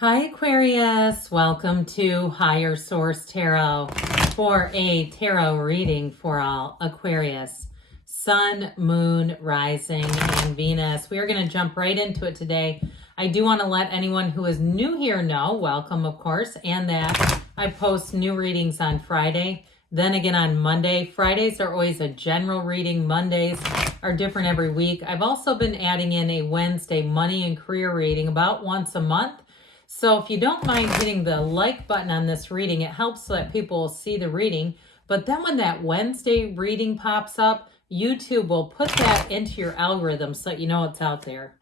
Hi Aquarius, welcome to Higher Source Tarot for a tarot reading for all Aquarius, Sun, Moon, Rising, and Venus. We are going to jump right into it today. I do want to let anyone who is new here know, welcome of course, and that I post new readings on Friday, then again on Monday. Fridays are always a general reading, Mondays are different every week. I've also been adding in a Wednesday money and career reading about once a month. So if you don't mind hitting the like button on this reading, it helps so that people will see the reading. But then when that Wednesday reading pops up, YouTube will put that into your algorithm so that you know it's out there.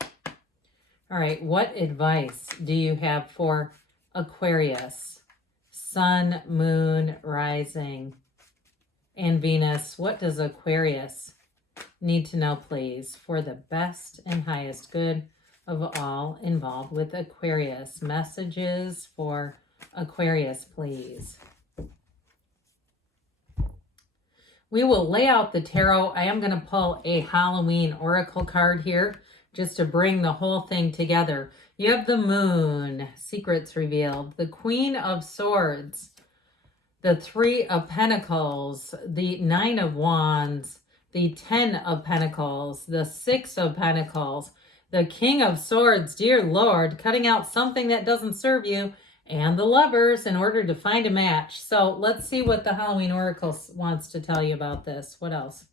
All right, what advice do you have for Aquarius, Sun, Moon, Rising, and Venus? What does Aquarius need to know, please, for the best and highest good of all involved with Aquarius? Messages for Aquarius, please. We will lay out the tarot. I am going to pull a Halloween oracle card here just to bring the whole thing together. You have the Moon, secrets revealed, the Queen of Swords, the Three of Pentacles, the Nine of Wands, the Ten of Pentacles, the Six of Pentacles, the King of Swords, dear Lord, cutting out something that doesn't serve you, and the Lovers in order to find a match. So let's see what the Halloween Oracle wants to tell you about this. What else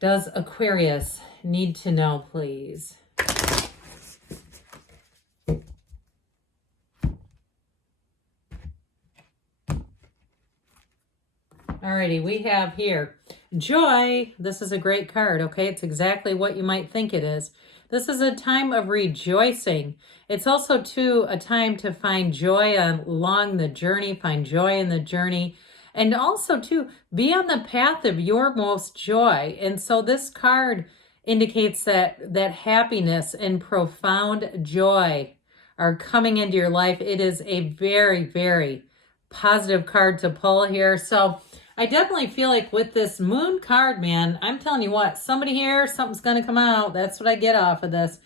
does Aquarius need to know, please? Alrighty, we have here joy. This is a great card, okay? It's exactly what you might think it is. This is a time of rejoicing. It's also, too, a time to find joy along the journey, find joy in the journey, and also, too, be on the path of your most joy. And so this card indicates that happiness and profound joy are coming into your life. It is a very, very positive card to pull here. So I definitely feel like with this Moon card, man, I'm telling you what, somebody here, something's going to come out. That's what I get off of this.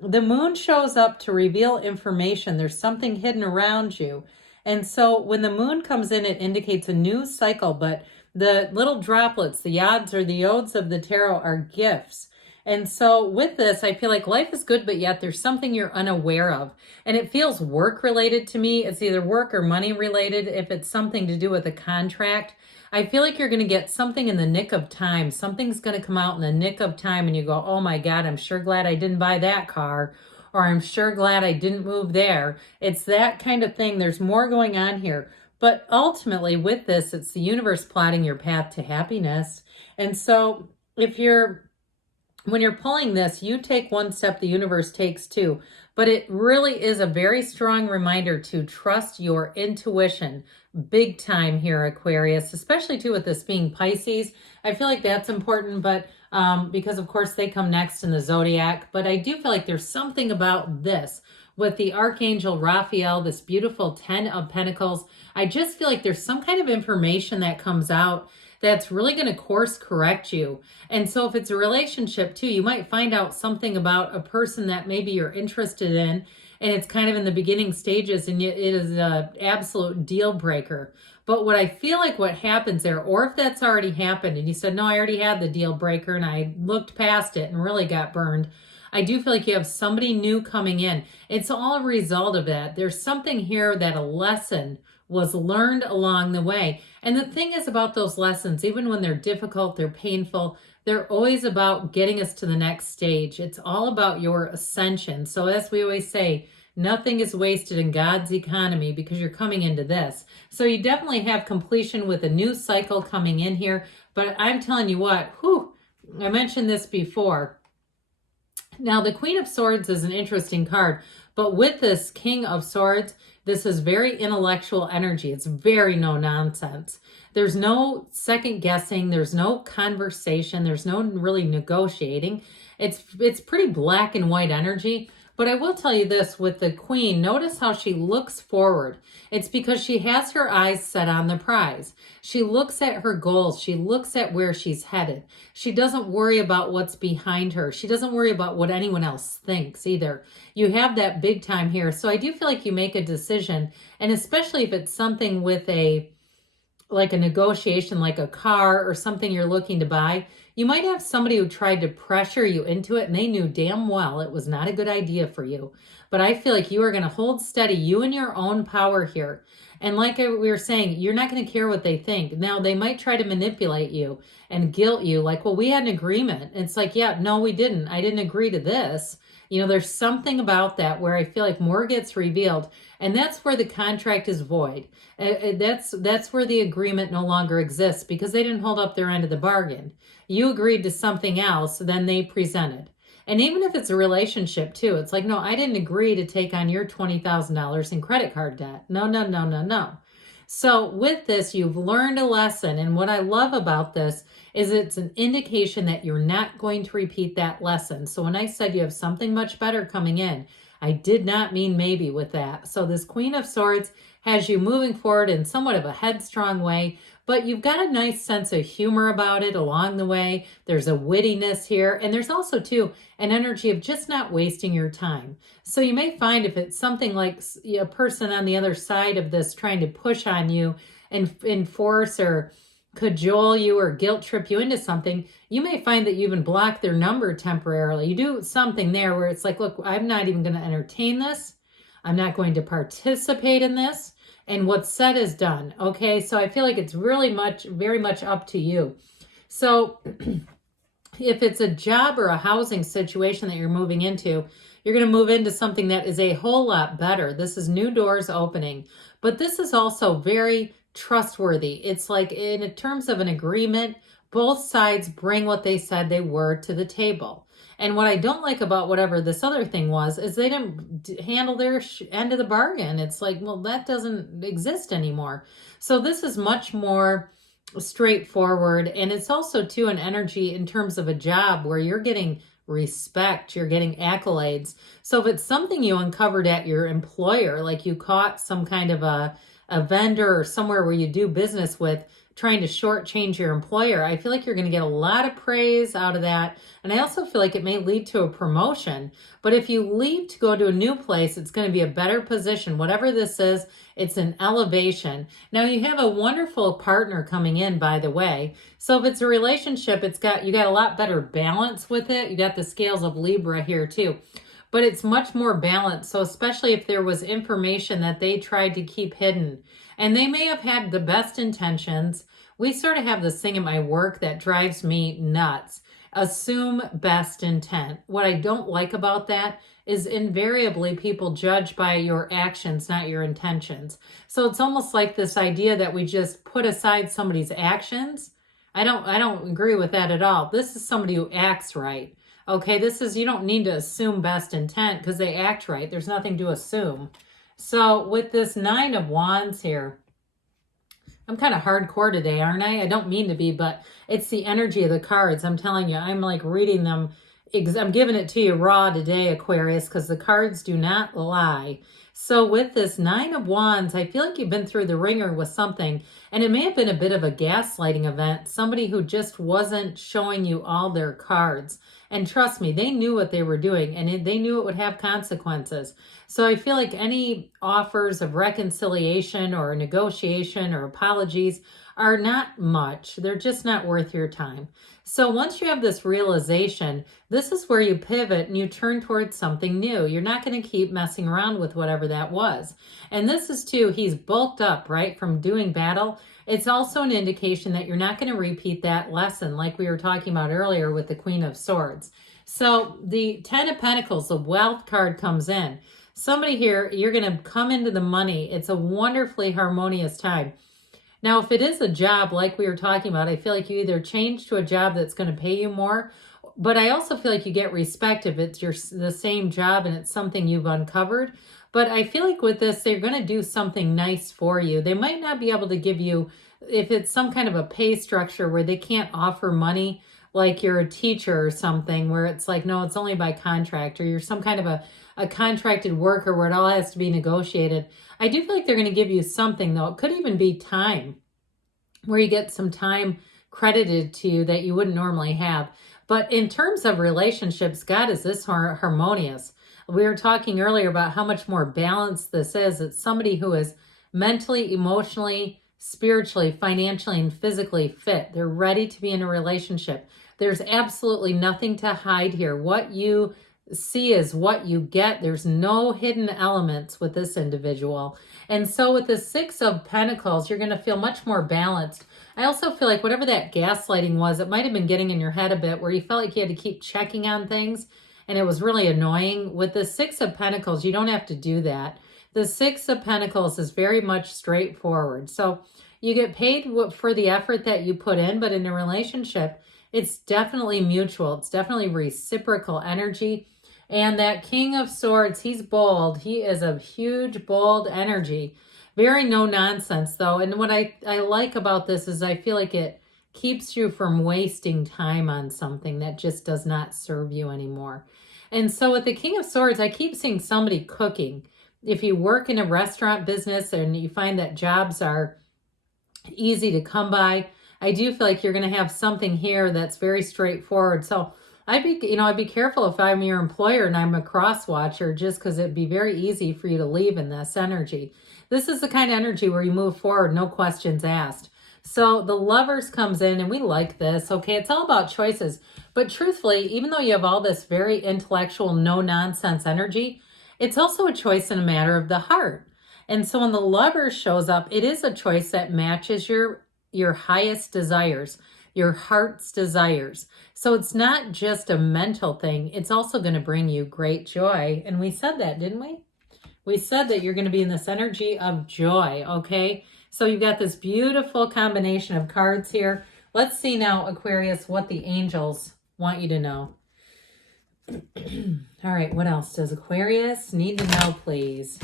The Moon shows up to reveal information. There's something hidden around you. And so when the Moon comes in, it indicates a new cycle. But the little droplets, the yads or the odes of the tarot are gifts. And so with this, I feel like life is good, but yet there's something you're unaware of. And it feels work related to me. It's either work or money related. If it's something to do with a contract, I feel like you're going to get something in the nick of time. Something's going to come out in the nick of time and you go, oh my God, I'm sure glad I didn't buy that car, or I'm sure glad I didn't move there. It's that kind of thing. There's more going on here. But ultimately with this, it's the universe plotting your path to happiness. And so when you're pulling this, you take one step, the universe takes two. But it really is a very strong reminder to trust your intuition big time here, Aquarius, especially too with this being Pisces. I feel like that's important, but because of course they come next in the zodiac. But I do feel like there's something about this with the Archangel Raphael, this beautiful 10 of Pentacles. I just feel like there's some kind of information that comes out that's really going to course correct you. And so if it's a relationship too, you might find out something about a person that maybe you're interested in, and it's kind of in the beginning stages, and it is an absolute deal breaker. But what I feel like what happens there, or if that's already happened and you said, no, I already had the deal breaker and I looked past it and really got burned, I do feel like you have somebody new coming in. It's all a result of that. There's something here that a lesson was learned along the way. And the thing is about those lessons, even when they're difficult, they're painful, they're always about getting us to the next stage. It's all about your ascension. So as we always say, nothing is wasted in God's economy because you're coming into this. So you definitely have completion with a new cycle coming in here. But I'm telling you what, I mentioned this before. Now, the Queen of Swords is an interesting card, but with this King of Swords, this is very intellectual energy. It's very no nonsense. There's no second guessing. There's no conversation. There's no really negotiating. It's pretty black and white energy, But I will tell you this with the Queen, notice how she looks forward. It's because she has her eyes set on the prize. She looks at her goals. She looks at where she's headed. She doesn't worry about what's behind her. She doesn't worry about what anyone else thinks either. You have that big time here. So I do feel like you make a decision, and especially if it's something with like a negotiation, like a car or something you're looking to buy, you might have somebody who tried to pressure you into it and they knew damn well it was not a good idea for you. But I feel like you are going to hold steady, you and your own power here. And like we were saying, you're not going to care what they think. Now, they might try to manipulate you and guilt you like, well, we had an agreement. It's like, yeah, no, we didn't. I didn't agree to this. You know, there's something about that where I feel like more gets revealed, and that's where the contract is void. That's where the agreement no longer exists because they didn't hold up their end of the bargain. You agreed to something else than they presented. And even if it's a relationship too, it's like, no, I didn't agree to take on your $20,000 in credit card debt. No, no, no, no, no. So with this, you've learned a lesson. And what I love about this is it's an indication that you're not going to repeat that lesson. So when I said you have something much better coming in, I did not mean maybe with that. So this Queen of Swords has you moving forward in somewhat of a headstrong way, but you've got a nice sense of humor about it along the way. There's a wittiness here, and there's also, too, an energy of just not wasting your time. So you may find if it's something like a person on the other side of this trying to push on you and enforce or cajole you or guilt trip you into something, you may find that you even block their number temporarily. You do something there where it's like, look, I'm not even going to entertain this. I'm not going to participate in this. And what's said is done. Okay, so I feel like it's really very much up to you. So if it's a job or a housing situation that you're moving into, you're going to move into something that is a whole lot better. This is new doors opening, but this is also very trustworthy. It's like in terms of an agreement, both sides bring what they said they were to the table. And what I don't like about whatever this other thing was is they didn't handle their end of the bargain. It's like, well, that doesn't exist anymore. So this is much more straightforward. And it's also, too, an energy in terms of a job where you're getting respect, you're getting accolades. So if it's something you uncovered at your employer, like you caught some kind of a vendor or somewhere where you do business with trying to shortchange your employer, I feel like you're going to get a lot of praise out of that. And I also feel like it may lead to a promotion. But if you leave to go to a new place, it's going to be a better position. Whatever this is, it's an elevation. Now you have a wonderful partner coming in, by the way. So if it's a relationship, you got a lot better balance with it. You got the scales of Libra here too. But it's much more balanced. So especially if there was information that they tried to keep hidden, and they may have had the best intentions. We sort of have this thing at my work that drives me nuts. Assume best intent. What I don't like about that is invariably people judge by your actions, not your intentions. So it's almost like this idea that we just put aside somebody's actions. I don't agree with that at all. This is somebody who acts right. Okay, you don't need to assume best intent because they act right. There's nothing to assume. So with this Nine of Wands here, I'm kind of hardcore today, aren't I? I don't mean to be, but it's the energy of the cards. I'm telling you, I'm like reading them. I'm giving it to you raw today, Aquarius, because the cards do not lie. So with this Nine of Wands, I feel like you've been through the ringer with something, and it may have been a bit of a gaslighting event, somebody who just wasn't showing you all their cards. And trust me, they knew what they were doing, and they knew it would have consequences. So I feel like any offers of reconciliation or negotiation or apologies are not much. They're just not worth your time. So once you have this realization, this is where you pivot and you turn towards something new. You're not going to keep messing around with whatever that was. And this is too, he's bulked up, right, from doing battle. It's also an indication that you're not going to repeat that lesson like we were talking about earlier with the Queen of Swords. So the Ten of Pentacles, the wealth card comes in. Somebody here, you're going to come into the money. It's a wonderfully harmonious time. Now, if it is a job like we were talking about, I feel like you either change to a job that's going to pay you more, but I also feel like you get respect if it's the same job and it's something you've uncovered. But I feel like with this, they're going to do something nice for you. They might not be able to give you, if it's some kind of a pay structure where they can't offer money, like you're a teacher or something where it's like, no, it's only by contract, or you're some kind of a a contracted worker where it all has to be negotiated. I do feel like they're going to give you something, though. It could even be time, where you get some time credited to you that you wouldn't normally have. But in terms of relationships, God, is this harmonious? We were talking earlier about how much more balanced this is. It's somebody who is mentally, emotionally, spiritually, financially, and physically fit. They're ready to be in a relationship. There's absolutely nothing to hide here. What you see is what you get. There's no hidden elements with this individual. And so with the Six of Pentacles, you're going to feel much more balanced. I also feel like whatever that gaslighting was, it might have been getting in your head a bit, where you felt like you had to keep checking on things and it was really annoying. With the Six of Pentacles, you don't have to do that. The Six of Pentacles is very much straightforward. So you get paid for the effort that you put in, but in a relationship, it's definitely mutual. It's definitely reciprocal energy. And that King of Swords, he's bold. He is a huge, bold energy. Very no nonsense, though. And what I like about this is I feel like it keeps you from wasting time on something that just does not serve you anymore. And so with the King of Swords, I keep seeing somebody cooking. If you work in a restaurant business and you find that jobs are easy to come by, I do feel like you're going to have something here that's very straightforward. So I'd be careful if I'm your employer and I'm a cross watcher, just because it'd be very easy for you to leave in this energy. This is the kind of energy where you move forward, no questions asked. So the Lovers comes in, and we like this. Okay, it's all about choices. But truthfully, even though you have all this very intellectual, no nonsense energy, it's also a choice in a matter of the heart. And so when the Lover shows up, it is a choice that matches your highest desires, your heart's desires. So it's not just a mental thing. It's also going to bring you great joy. And we said that, didn't we? We said that you're going to be in this energy of joy, okay? So you've got this beautiful combination of cards here. Let's see now, Aquarius, what the angels want you to know. All right, what else does Aquarius need to know, please?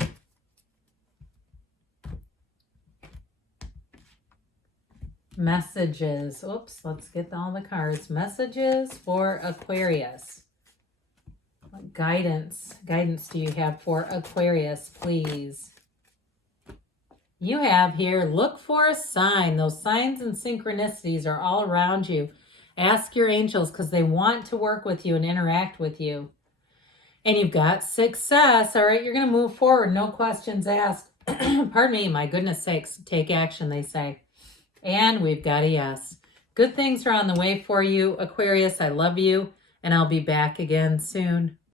Messages. Oops, let's get all the cards. Messages for Aquarius. What guidance do you have for Aquarius, please? You have here, look for a sign. Those signs and synchronicities are all around you. Ask your angels, because they want to work with you and interact with you. And you've got success. All right, you're going to move forward. No questions asked. Pardon me, my goodness sakes. Take action, they say. And we've got a yes. Good things are on the way for you, Aquarius. I love you, and I'll be back again soon.